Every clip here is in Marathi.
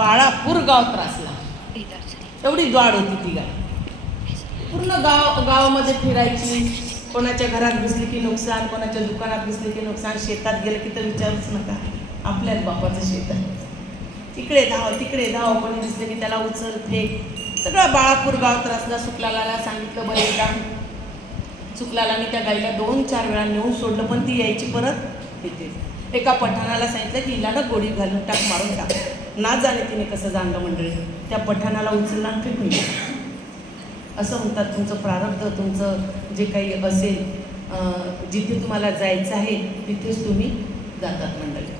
बाळापूर गाव त्रासला. एवढी द्वाड होती ती गाय. पूर्ण गावामध्ये फिरायची. कोणाच्या घरात घुसली की नुकसान, कोणाच्या दुकानात घुसली की नुकसान, शेतात गेलं की तर विचारूच नका. आपल्याच बापाचं शेत आहे. इकडे धाव तिकडे धाव, कोणी दिसले की त्याला उचल फेक. सगळं बाळापूर गाव त्रासला. शुक्लालाला सांगितलं बरं एकदा. शुक्लालाने त्या गाईला 2-4 वेळा नेऊन सोडलं, पण ती यायची परत येते. एका पठाणाला सांगितलं की हिला ना गोळी घालून टाक, मारून टाक. ना जाणे तिने कसं जाणलं मंडळी. त्या पठाणाला उचलला आणि फेकून दिलं. असं म्हणतात तुमचं प्रारब्ध, तुमचं जे काही असेल, जिथे तुम्हाला जायचं आहे तिथेच तुम्ही जातात मंडळी.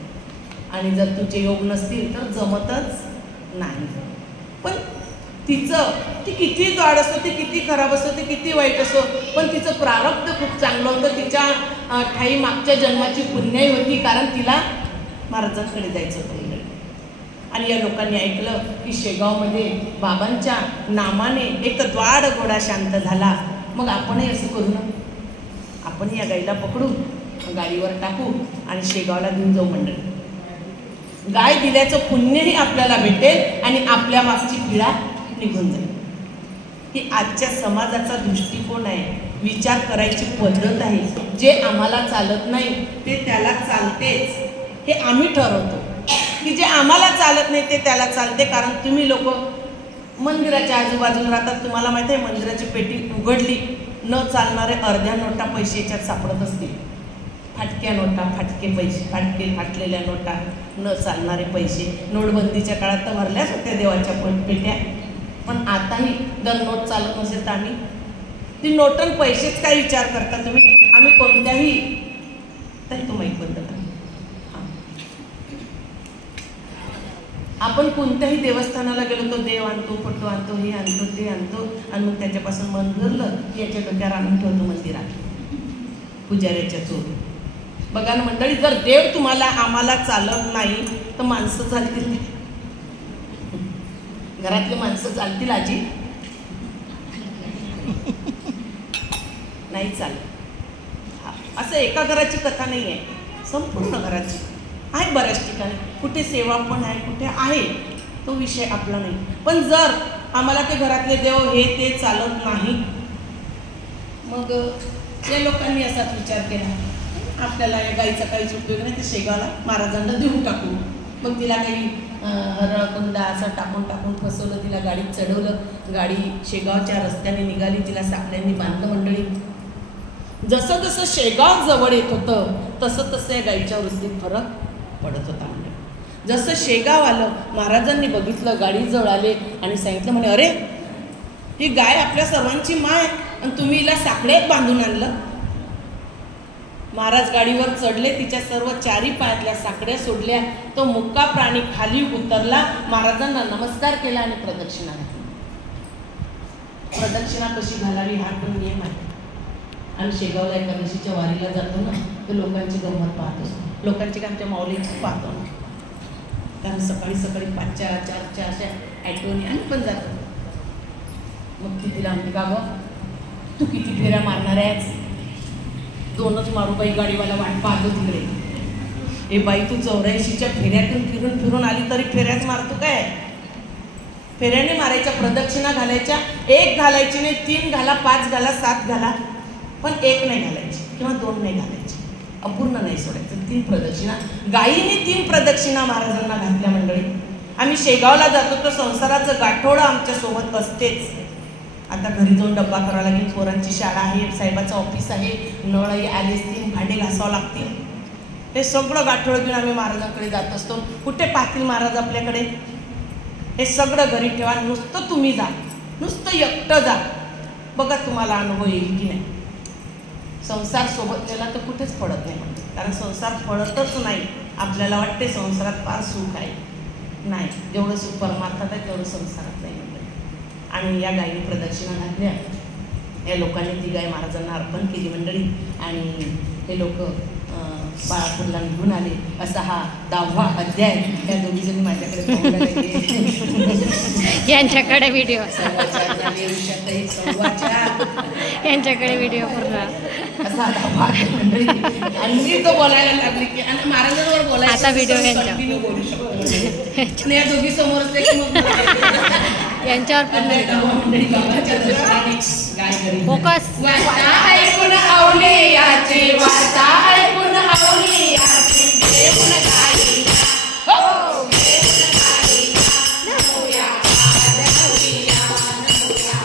आणि जर तुमचे योग नसतील तर जमतच नाही. पण ती किती द्वाड असो, ती किती खराब असो, ती किती वाईट असो, पण तिचं प्रारब्ध खूप चांगलं होतं. तिच्या ठाई मागच्या जन्माची पुण्याई होती, कारण तिला महाराजांकडे जायचं होतं मंडळी. आणि या लोकांनी ऐकलं की शेगावमध्ये बाबांच्या नामाने एक द्वाड घोडा शांत झाला. मग आपणही असं करू ना, आपण या गाईला पकडू, गाडीवर टाकू आणि शेगावला घेऊन जाऊ मंडळी. गाय दिल्याचं पुण्यही आपल्याला भेटेल आणि आपल्या मागची पिढा निघून जाईल. ही आजच्या समाजाचा दृष्टिकोन आहे, विचार करायची पद्धत आहे. जे आम्हाला चालत नाही ते त्याला चालतेच, हे आम्ही ठरवतो. की जे आम्हाला चालत नाही ते त्याला चालते. कारण तुम्ही लोक मंदिराच्या आजूबाजूला राहतात, तुम्हाला माहिती आहे मंदिराची पेटी उघडली, न चालणारे अर्ध्या नोटा पैसे याच्यात सापडत असतील. फाटक्या नोटा, फाटके पैसे, फाटलेल्या नोटा, न चालणारे पैसे. नोटबंदीच्या काळात तर भरल्याच होत्या देवाच्या पेट्या. पण आताही जर नोट चालत नसेल तर आम्ही ती नोटन पैसेच काय विचार करता तुम्ही. आम्ही कोणत्याही तरी तो माहीत बंद करा. आपण कोणत्याही देवस्थानाला गेलो तो देव आणतो, फोटो आणतो, हे आणतो, ते आणतो आणि मग त्याच्यापासून मन भरलं की याच्या डोक्यावर आणून ठेवतो मंदिरात पुजाऱ्याच्या चोर. बघा ना मंडळी, जर देव तुम्हाला आम्हाला चालत नाही तर माणसं चालतील. घरातली माणसं चालतील आजी? नाही चालत. असं एका घराची कथा नाही आहे, संपूर्ण घराची आहे. बऱ्याच ठिकाणी कुठे सेवा पण आहे, कुठे आहे, तो विषय आपला नाही. पण जर आम्हाला ते घरातले देव हे ते चालत नाही, मग या लोकांनी असाच विचार केला, आपल्याला या गाईचा काहीच उपयोग नाही, ते शेगावला महाराजांना देऊन टाकू. मग तिला काही हरळकुंडा असं टाकून टाकून फसवलं, तिला गाडीत चढवलं. गाडी शेगावच्या रस्त्याने निघाली, तिला साखळ्यांनी बांधलं मंडळी. जसं जसं शेगाव जवळ येत होतं तसं तसं या गाईच्या वृत्तीत फरक पडत होता मंडळी. जसं शेगाव आलं, महाराजांनी बघितलं, गाडी जवळ आले आणि सांगितलं म्हणे, अरे ही गाय आपल्या सर्वांची माय आणि तुम्ही हिला साखळ्यात बांधून आणलं. महाराज गाडीवर चढले, तिच्या सर्व 4 पायातल्या साखळ्या सोडल्या. तो मुक्का प्राणी खाली उतरला, महाराजांना नमस्कार केला आणि प्रदक्षिणा घातली. प्रदक्षिणा कशी घालावी हा पण नियम आहे. आणि शेगावला एकादशीच्या वारीला जातो ना, तर लोकांची गंमत पाहतो. लोकांची आमच्या माऊलीची पाहतो ना, कारण सकाळी सकाळी 5च्या 4च्या अशा ॲटोनी आम्ही पण जातो. मग ती तिला म्हणते, का गं तू किती फेऱ्या मारणार आहेस? 2च मारू बाई, गाडीवाला वाट पाहतो तिकडे. ए बाई, तू 84च्या फेऱ्यातून फिरून फिरून आली तरी फेऱ्याच मारतो काय? फेऱ्याने मारायच्या, प्रदक्षिणा घालायच्या. 1 घालायची नाही, 3 घाला, 5 घाला, 7 घाला, पण 1 नाही घालायची किंवा 2 नाही घालायची, अपूर्ण नाही सोडायचं. 3 प्रदक्षिणा. गायीने 3 प्रदक्षिणा महाराजांना घातल्या मंडळी. आम्ही शेगावला जातो तर संसाराचं गाठोडं आमच्या सोबत असतेच. आता घरी जाऊन डब्बा करावा लागेल, पोरांची शाळा आहे, साहेबाचं ऑफिस आहे, नळही आले असतील, भांडे घासावं लागतील. हे सगळं गाठोडं घेऊन आम्ही महाराजांकडे जात असतो. कुठे पाहतील महाराज आपल्याकडे? हे सगळं घरी ठेवा, नुसतं तुम्ही जा, नुसतं एकटं जा, बघा तुम्हाला अनुभव येईल की नाही. संसार सोबत गेला तर कुठेच पडत नाही म्हणजे, कारण संसार पडतच नाही. आपल्याला वाटते संसारात फार सुख आहे, नाही. जेवढं सुख परमार्थात आहे तेवढं संसारात नाही म्हणजे. आणि या गायीने प्रदक्षिणा घातल्या. या लोकांनी ती गाय महाराजांना अर्पण केली मंडळी. आणि हे लोक बाळापूरला निघून आले. असा हा 10वा अध्याय. त्या दोघीजणी माझ्याकडे यांच्याकडे व्हिडिओ यांच्याकडे व्हिडिओ पूर्ण आणि मी तो बोलायला लागली की आणि महाराजांवर बोलायला आता व्हिडिओ कंटिन्यू बोलू शकतो या दोघी समोर असते की मग यांच्यावर फोकस वार्ता ऐकून अवलियाची वार्ता ऐकून अवलियाची देऊन गाई हो देऊन गाई नमोया आदरविया नमोया